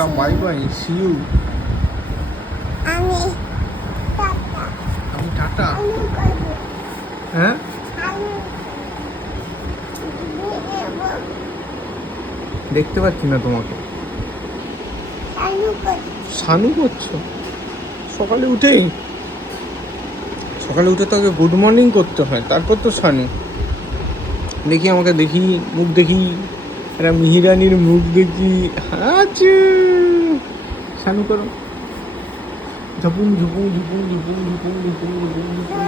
Tata bye bye see you আমি tata. আমি tata হ্যাঁ? দেখতে পাচ্ছি না তোমাকে। সানু করছ? সকালে উঠেই? সকালে উঠে তো আগে গুড মর্নিং করতে হয় তারপর তো সানু দেখি আমাকে দেখি মুখ দেখি। একটা মিহিরানির মুখ দেখি হাঁচু। শানু করো। ঝুপুং ঝুপুং ঝুপুং ঝুপুং ঝুপুম ঝুপুম ঝুপুং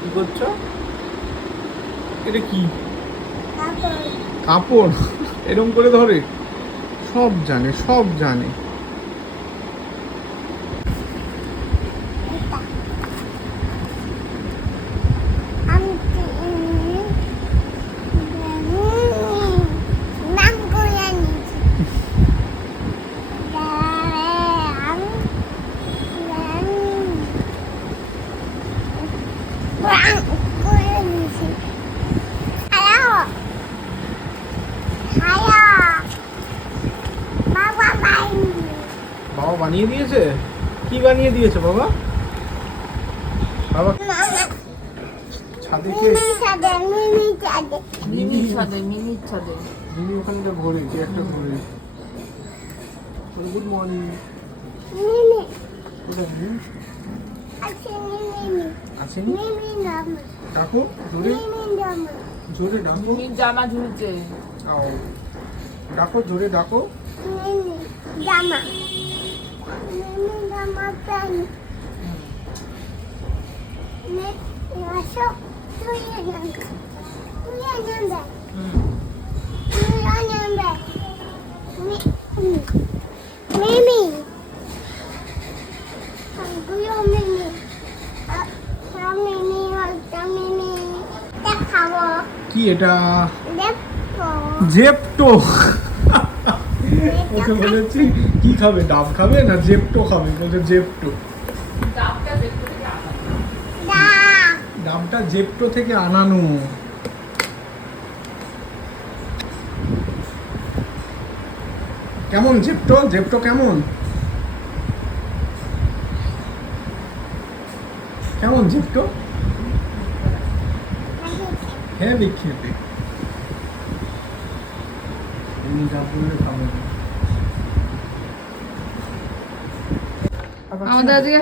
কি করছ? এটা কি? কাপড়? এরম করে ধরে? সব জানে সব জানে। বানিয়ে দিয়েছে বাবা। বাবা। ছাদে কে? ছাদে ছাদে। মিনি ছাদে মিনি ছাদে। মিনি ওখানটা ঘোরে যে একটা ঘোরে গুড মর্নিং। মিমি কোথায় মিনি? আছে নাম। জোরে? নাম। জোরে ডাকো। মিনির জামা ঝুলছে। আও। ডাকো জোরে ডাকো। জামা। কি এটা দেখো জেপটো ওকে বলেছি কি খাবে? ডাব খাবে না জেপটো খাবে? বলছে জেপটো। ডাবটা জেপটো থেকে আনানো। কেমন জেপটো? জেপটো কেমন? কেমন জেপটো? হ্যাঁ বিখ্যাতে এমনি ডাব বললে খাবে না। আবার আমাদের আজকে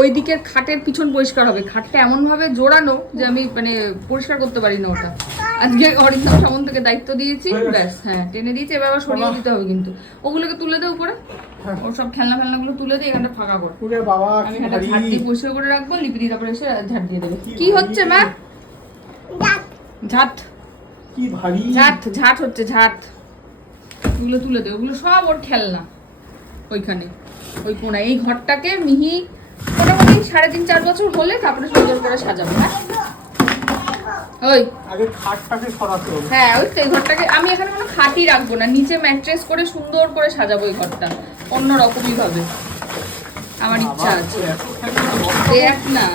ওই দিকের খাটের পিছন পরিষ্কার হবে। খাটটা এমন ভাবে জোড়ানো যে আমি মানে পরিষ্কার করতে পারি না ওটা। আজকে অরিন্দম সামন্তকে দায়িত্ব দিয়েছি ব্যাস হ্যাঁ টেনে দিয়েছি এবার আবার সরিয়ে দিতে হবে কিন্তু। ওগুলোকে তুলে দে উপরে। হ্যাঁ। ওর সব খেলনা ফেলনাগুলো তুলে দিয়ে এখানটা ফাঁকা কর। ওরে বাবা আমি কি এখানটা ঝাড় দিয়ে পরিষ্কার করে রাখব লিপিদি তারপরে এসে ঝাড় দিয়ে দেবে। কি কি হচ্ছে মা? ঝাট। কি ভারী। ঝাট ঝাট হচ্ছে ঝাট। ওগুলো তুলে দে ওগুলো সব ওর খেলনা ওইখানে ওই কোনায়। এই ঘরটাকে মিহি মোটামুটি সাড়ে তিন চার বছর হলে তারপরে সুন্দর করে সাজাবো হ্যাঁ? ওই। আগে খাটটাকে সরাতে হবে। হ্যাঁ ওই তো এই ঘরটাকে আমি এখানে কোনো খাটই রাখব না নিচে ম্যাট্রেস করে সুন্দর করে সাজাবো এই ঘরটা অন্য রকমই ভাবে। আমার ইচ্ছা আছে। দেখ না।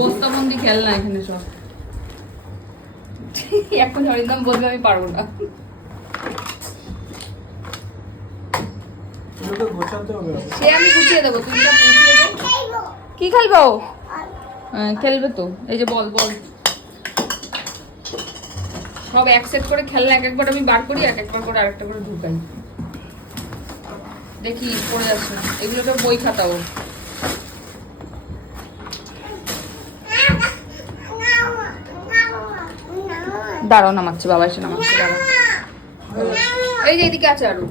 বস্তাবন্দি খেলনা এখানে সব। এখন হরিদাম বলবে আমি পারব না এগুলোকে গোছাতে হবে আগে। সে আমি গুছিয়ে দেবো কি খেলব? খেলবে তো, এই যে বল বল। সব এক সেট করে খেলনা, এক একবার আমি বার করি, এক একবার করে আরেকটা করে ঢুকাই। দেখি, পড়ে যাচ্ছে না। এগুলোকে বই খাতাও দাঁড়াও, নামাচ্ছে, বাবা এসে নামাচ্ছে, দাঁড়াও। এই যে এদিকে আছে আরও।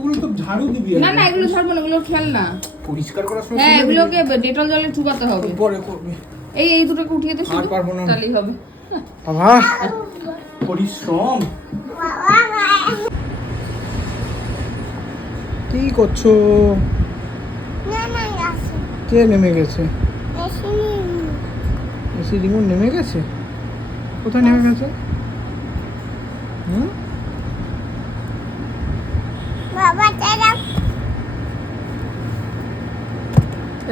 ওগুলো তো ঝাড়ু দিবি না না এগুলো ছাড়বো না এগুলো খেলনা। পরিষ্কার করার সময় হ্যাঁ এগুলোকে ডেটল জলে চুবাতে হবে। পরে করবি। এই এই দুটোকে উঠিয়ে দে শুধু আর পারব না। তাহলেই হবে। বাবা। পরিশ্রম। কি করছ? কে নেমে গেছে? এসি রিমোট নেমে গেছে? কোথায় নেমে গেছে? হুম বাবা তারা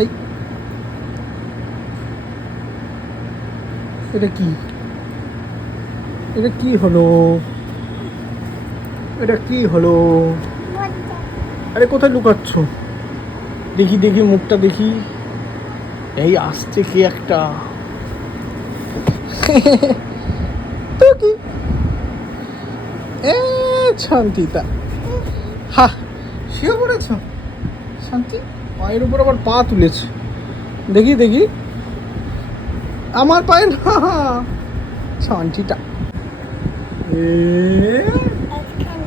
এই এটা কি? এটা কি হলো? এটা কি হলো? আরে কোথায় লুকাচ্ছ? দেখি দেখি, মুখটা দেখি। এই আসছে কি একটা? তো কি? এ শান্তিতা হা শুয়ে পড়েছ? শান্তি, পায়ের উপর আবার পা তুলেছে। দেখি দেখি। আমার পায়ে না।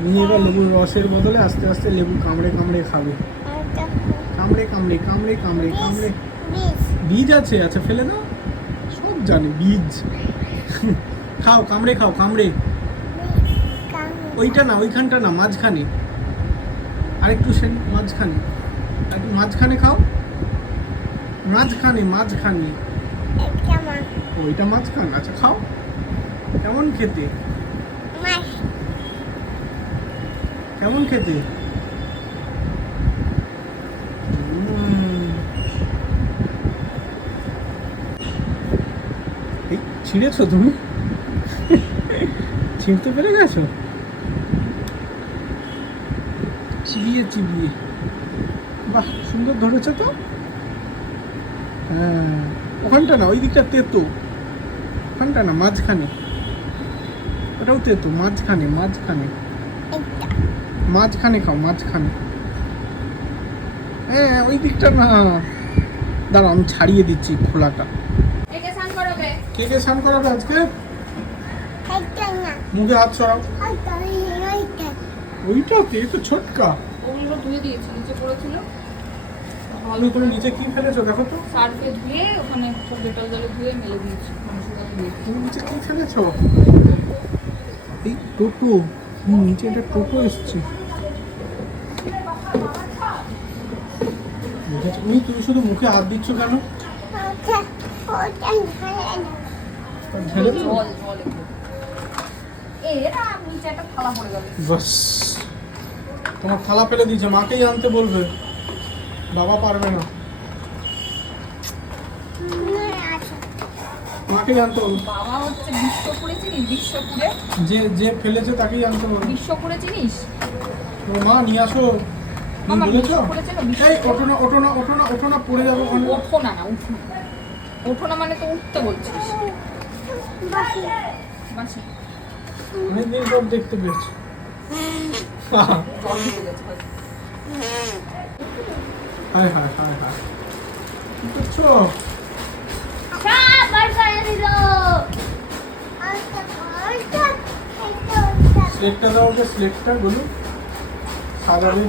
নিয়ে এবার লেবুর রসের বদলে আস্তে আস্তে লেবু কামড়ে কামড়ে খাবে। কামড়ে কামড়ে কামড়ে কামড়ে কামড়ে। বীজ আছে আচ্ছা ফেলে দাও। সব জানি, বীজ। খাও, কামড়ে খাও, কামড়ে। ওইটা না, ওইখানটা না, মাঝখানে। আরেকটু সে মাঝখানে। আরেকটু মাঝখানে খাও। মাঝখানে মাঝখানে। ওইটা মাছ খান আচ্ছা খাও। কেমন খেতে? কেমন খেতে? ছিঁড়েছো তুমি? ছিঁড়তে পেরে গেছো? চিবিয়ে চিবিয়ে। বাহ সুন্দর ধরেছো তো? হ্যাঁ ওখানটা না ওই দিকটা তেতো। ওখানটা না মাঝখানে? ওটাও তেতো মাঝখানে মাঝখানে। মাঝখানে খাও মাঝখানে। হ্যাঁ ওই দিকটা না। দাঁড়াও আমি ছাড়িয়ে দিচ্ছি খোলাটা। কে কে স্নান করাবে? আজকে? মুখে হাত সরাও। ওইটাতে এই তো ছোটকা। ওগুলো ধুয়ে দিয়েছি নিচে পড়েছিল। ভালো করে নিচে কি ফেলেছো দেখো তো। সার্ফে ধুয়ে ওখানে সব ডেটল জলে ধুয়ে মেলে দিয়েছি। তুমি নিচে কি ফেলেছো? এই টোটো। নিচে একটা টোটো এসছে। তুমি তুমি শুধু মুখে হাত দিচ্ছ কেন? বাস। তোমার থালা ফেলে দিয়েছে মাকেই আনতে বলবে। বাবা পারবে না। আনতে বলবে বাবা হচ্ছে বিশ্বপুরে চিনিস? বিশ্বপুরে? যে যে ফেলেছে তাকেই আনতে বলবে বিশ্বপুরে চিনিস? তো মা নিয়ে আসো। বলেছ? এই ওঠো না ওঠো না ওঠো না ওঠো না পড়ে যাব ওঠো না না উঠো ওঠো না মানে তো উঠতে বলছিস। অনেকদিন পর দেখতে পেয়েছি। হায় হায় হায় হায়। কি করছ? স্লেটটা দাও ওকে স্লেটটা বলুন। সাজাবে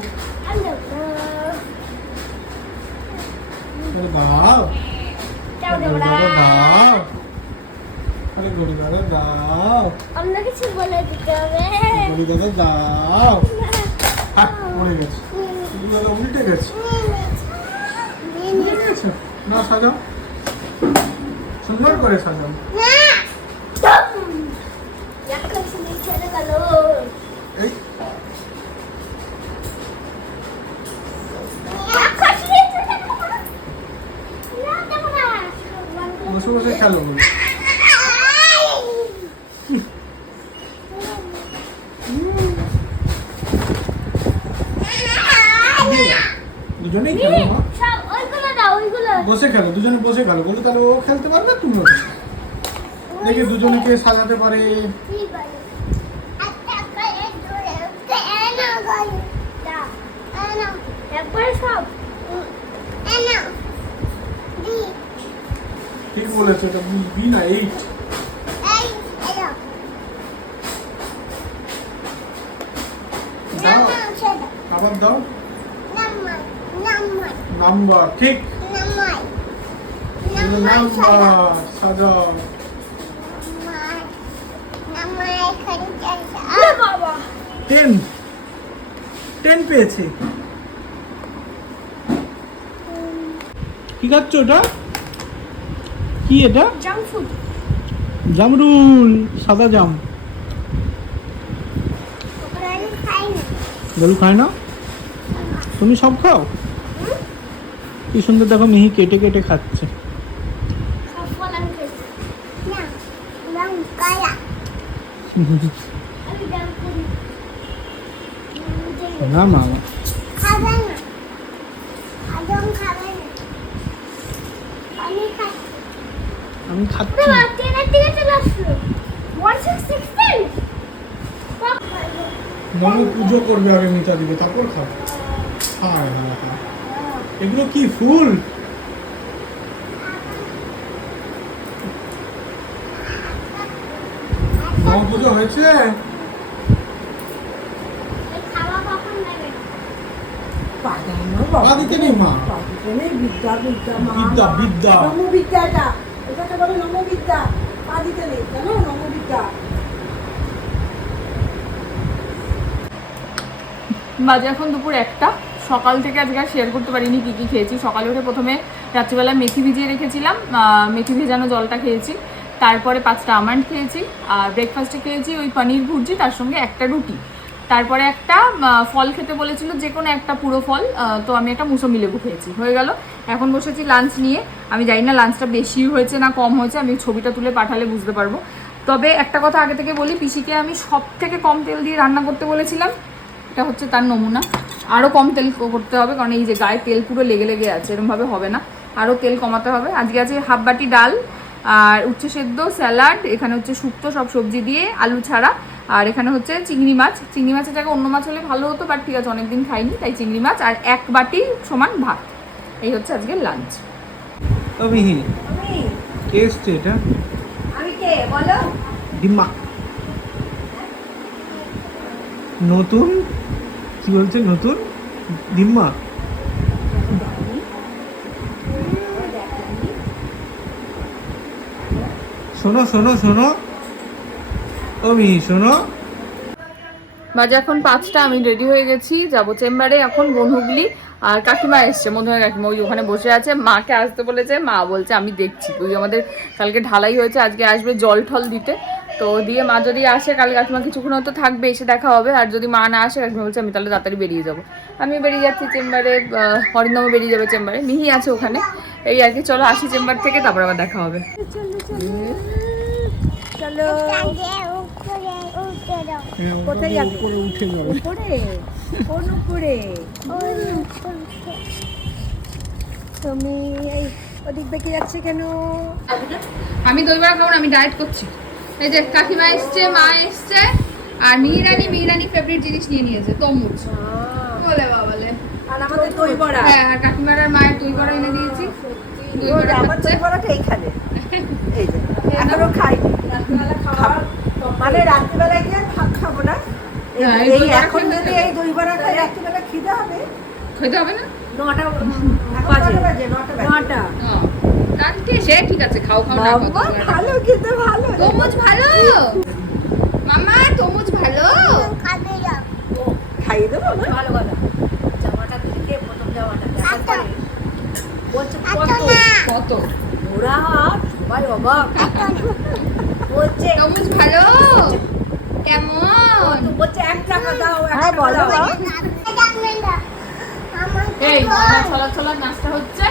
দাদা দাও আরে গড়ি দাদা দাও আমরা কিছু বলে দিতে হবে। গড়ি দাদা দাও হ্যাঁ মরে গেছে। গড়ি দাদা উল্টে গেছে? না সাজাও। সুন্দর করে সাজাও। বসে বসে খেলো বলে দুজনেই খেলো মা বসে খেলো দুজনে বসে খেলো। বলে তাহলে ও খেলতে পারবে তুমিও খেলো। দেখি দুজনকে সাজাতে পারে। দি। ঠিক বলেছে এটা না এইট। এই নাম্বার আবার দাও। নাম্বার ঠিক। নাম্বার সাজাও টেন টেন পেয়েছে। কি খাচ্ছ ওটা কি এটা? জামরুল সাদা জাম। গরু খায় না? তুমি সব খাও? কি সুন্দর দেখো মিহি কেটে কেটে খাচ্ছে সব ফল আমি খেয়েছি না লঙ্কায়া আমি জাঙ্ক ফুড না, মা। খাবে না না আমি খাচ্ছি। আমি পুজো করবে আগে মিতা দিবে, তারপর খাবে। হ্যাঁ হ্যাঁ হ্যাঁ। এগুলো কি, ফুল? পুজো হয়েছে? খাওয়া কখন নেবে? পাদানো পা দিতে নেই বিদ্যা বিদ্যা মা। বিদ্যা, বিদ্যা। নমবিদ্যাটা এটাকে বলে নমবিদ্যা পাদিতে নেই জানো নমবিদ্যা বাজে এখন দুপুর একটা। সকাল থেকে আজকে আর শেয়ার করতে পারিনি কী কী খেয়েছি। সকালে উঠে প্রথমে রাত্রিবেলা মেথি ভিজিয়ে রেখেছিলাম। আহ, মেথি ভেজানো জলটা খেয়েছি। তারপরে পাঁচটা আমান্ড খেয়েছি, আর ব্রেকফাস্টে খেয়েছি ওই পনির ভুর্জি, তার সঙ্গে একটা রুটি। তারপরে একটা ফল খেতে বলেছিল, যে কোনো একটা পুরো ফল তো আমি একটা মুসম্বি লেবু খেয়েছি, হয়ে গেল। এখন বসেছি লাঞ্চ নিয়ে। আমি জানি না লাঞ্চটা বেশি হয়েছে না কম হয়েছে, আমি ছবিটা তুলে পাঠালে বুঝতে পারব। তবে একটা কথা আগে থেকে বলি, পিসিকে আমি সব থেকে কম তেল দিয়ে রান্না করতে বলেছিলাম, এটা হচ্ছে তার নমুনা। আরও কম তেল করতে হবে, কারণ এই যে গায়ে তেল পুরো লেগে লেগে আছে, এরমভাবে হবে না। আরও তেল কমাতে হবে। আজকে আছে হাফ বাটি ডাল আর উচ্ছে সেদ্ধ স্যালাড এখানে হচ্ছে শুক্তো সব সবজি দিয়ে আলু ছাড়া। আর এখানে হচ্ছে চিংড়ি মাছ। চিংড়ি মাছের জায়গায় অন্য মাছ হলে ভালো হতো বাট ঠিক আছে অনেকদিন খাইনি তাই চিংড়ি মাছ আর এক বাটি সমান ভাত। এই হচ্ছে আজকের লাঞ্চ কে এসছে এটা? আমি কে? বলো। ডিম্মা। নতুন? কি বলছে? নতুন? ডিম্মা? শোনো শোনো শোনো। তুমি শোনো। বাজে এখন পাঁচটা, আমি রেডি হয়ে গেছি। যাব চেম্বারে এখন বনহুগলি আর কাকিমা এসছে মধুময় কাকিমা, ওই ওখানে বসে আছে। মাকে আসতে বলেছে, মা বলছে, আমি দেখছি। তুই আমাদের কালকে ঢালাই হয়েছে, আজকে আসবে জল ঠল দিতে। তো দিয়ে মা যদি আসে কাল কাকিমা কিছুক্ষণ হয়তো থাকবে এসে দেখা হবে। আর যদি মা না আসে কাকিমা বলছে আমি তাহলে তাড়াতাড়ি বেরিয়ে যাব। আমি বেরিয়ে যাচ্ছি চেম্বারে হরিন্দম বেরিয়ে যাবে চেম্বারে মিহি আছে ওখানে। এই আর কি চলো আসি চেম্বার থেকে তারপর আবার দেখা হবে। চলো কোথায় যাবে? উঠে যাবে। উপরে? কোন উপরে? তুমি এই ওদিক দেখে যাচ্ছে কেন? আমি খাব আমি ডায়েট করছি। এই যে কাকিমা এসছে মা এসছে আর মিহিরানি মিহিরানি ফেভারিট জিনিস নিয়ে নিয়েছে তরমুজ বলে বাবালে। আর আমাদের দই বড়া। হ্যাঁ আর কাকিমার আর মায়ের দই বড়া এনে দিয়েছি। দই বড়া খাচ্ছে। বড়াটা এইখানে। এই যে এখনও খাইনি খাব। মানে রাত্রিবেলায় গিয়ে ভাত খাব না? এই- হ্যাঁ, এখন যদি এই দই বড়া খাই রাত্রিবেলা খিদে হবে? খেতে হবে না? নটা বাজে। বাজে? নটা নটা। ও, কালকে সে ঠিক আছে খাও খাও না। ভালো খেতে ভালো। তরমুজ ভালো? মামা তরমুজ ভালো? খাইয়ে দেবো ভালো কথা জামাটা দেখে প্রথম জামাটা বলছে কত? কত? ওরা সবাই অবাক। বলছে তরমুজ ভালো? কেমন? বলছে এক টাকা দাও এই ছলা ছলা নাচটা হচ্ছে?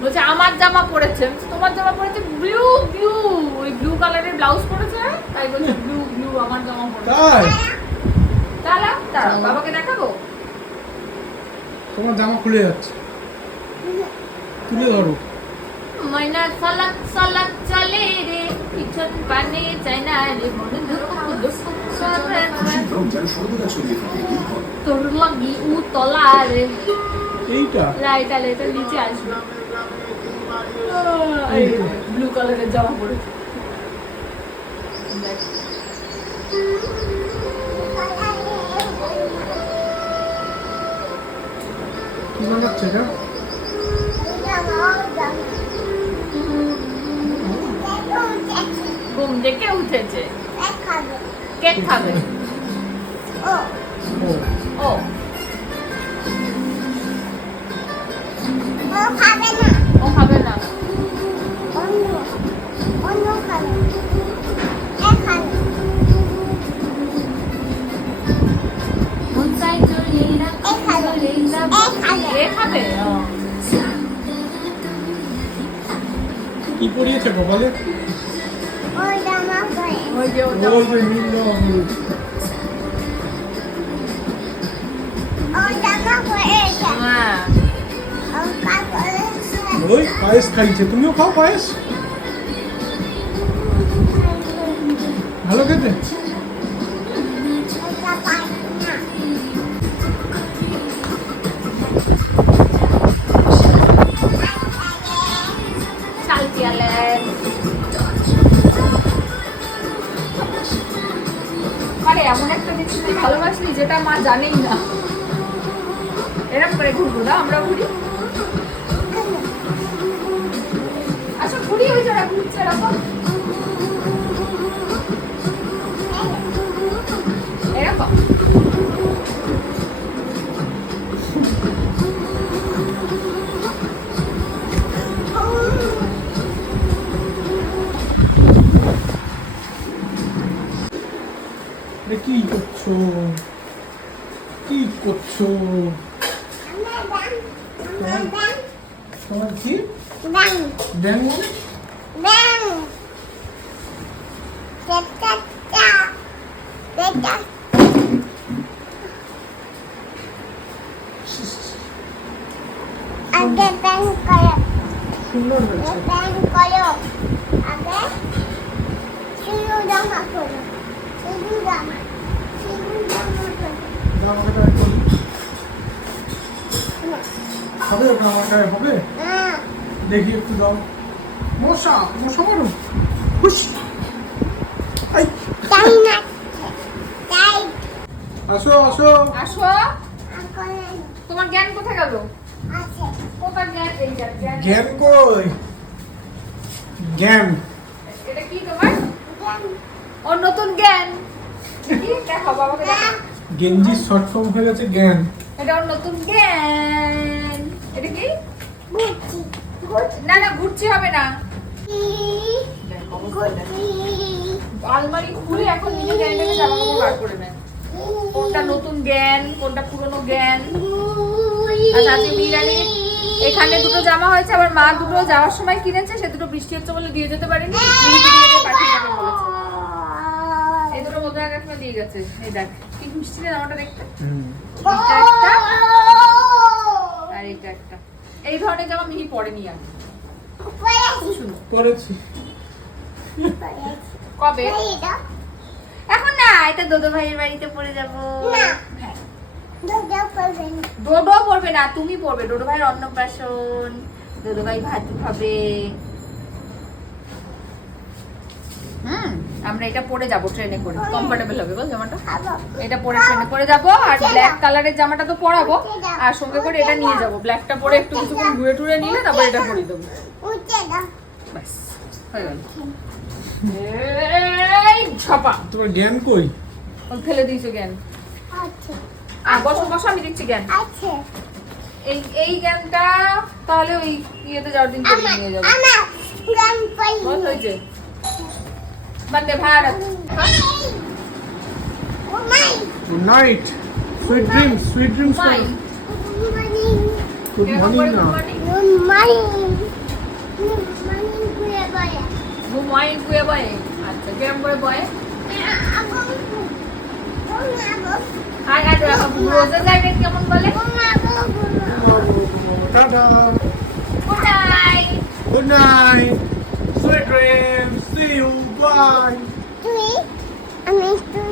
বলছে আমার জামা পরেছে তোমার জামা পরেছে ব্লু ব্লু ওই ব্লু কালারের ব্লাউজ পরেছে তাই বলছে ব্লু ব্লু আমার জামা পরেছে তাই? দাঁড়া দাঁড়াও বাবাকে দেখাবো? তোমার জামা খুলে যাচ্ছে। তুলে ধরো। ময়না সালাক সালাক চলে রে পিছন পানে চাই না রে মন তোর লাগি উ তলা রে। এইটা? লাইটা লাইটা নিচে আসবে। ব্লু কালারের জামা পরেছে। দেখ। কি বানাচ্ছে এটা? ঘুম থেকে উঠেছে। কেক খাবে। খাবে। কি পরিয়েছে কপালে ওই যে ওই যে নীল রঙের। হ্যাঁ। ওই পায়েস খাইছে। তুমিও খাও পায়েস। ভালো খেতে? ভালোবাসলি যেটা মা জানেই না। এরকম করে ঘুরবো না আমরা ঘুরি। আচ্ছা ঘুরি ওই যারা ঘুরছে এরকম। এরকম। কি? করছ কি করছ তোমার কি ব্যাং মানে আগে ব্যাং করো সুন্দর হয়েছে ব্যাং করো আগে শুরু জামা করো শুরু জামা শুরু জামা করো দাও হবে আমার গায়ে হবে দেখি একটু দাও মশা মশা মারো আসো আসো আসো তোমার জ্ঞান কোথায় গেল কোথায় জ্ঞান কই? জ্ঞান। এটা কি তোমার? ওর নতুন জ্ঞান। কি? দেখো গেঞ্জির শর্ট ফর্ম হয়ে গেছে জ্ঞান। এটা ওর নতুন জ্ঞান। এটা কি? ঘুরছি- না না ঘুরছি হবে না। আলমারি খুলে এখন নিজে জ্ঞান থেকে জামা কাপড় বার করে নেয়। কোনটা নতুন জ্ঞান কোনটা পুরনো জ্ঞান? আচ্ছা আজকে বিরিয়ানি এখানে দুটো জামা হয়েছে আবার মা দুটো যাওয়ার সময় কিনেছে সে দুটো বৃষ্টি হচ্ছে বলে দিয়ে যেতে পারিনি। এই দুটো মধ্যে সময় দিয়ে গেছে। এই দেখ। কি দেখতে? একটা। আর এটা একটা। এই ধরনের জামা মিহি পরেনি আর। করেছি কবে? এখন না এটা দোদো ভাইয়ের বাড়িতে পড়ে যাব। হ্যাঁ। ডোডো পড়বে না। তুমি পড়বে ডোডো ভাইয়ের অন্নপ্রাশন ডোডো ভাই ভাত খাবে। হুম। আমরা এটা পরে যাব ট্রেনে করে। কমফোর্টেবল হবে বল জামাটা? এটা পরে ট্রেনে করে যাব আর ব্ল্যাক কালারের জামাটা তো পরাবো। আর সঙ্গে করে এটা নিয়ে যাব। ব্ল্যাকটা পরে একটু কিছুক্ষণ ঘুরে টুরে নিলে তারপর এটা পরে দেবো। উঠে দাও ব্যাস হয়ে গেল। এই ছপা জ্ঞান কই? ওই ফেলে দিয়েছে জ্ঞান। আছে আর বসো বসো আমি দিচ্ছি জ্ঞান। আছে এই এই জ্ঞানটা তাহলে ওই ইয়েতে যাওয়ার দিন করে নিয়ে যাব। আমার গান পাই বল হয়েছে। Vande Bharat. Good night sweet dreams sweet dreams good morning good morning good morning বয়া আচ্ছা কেরম করে বয়ে আর আর রোজে কেমন বলে tata good night good night sweet. See you. Bye. Three. I mean, three.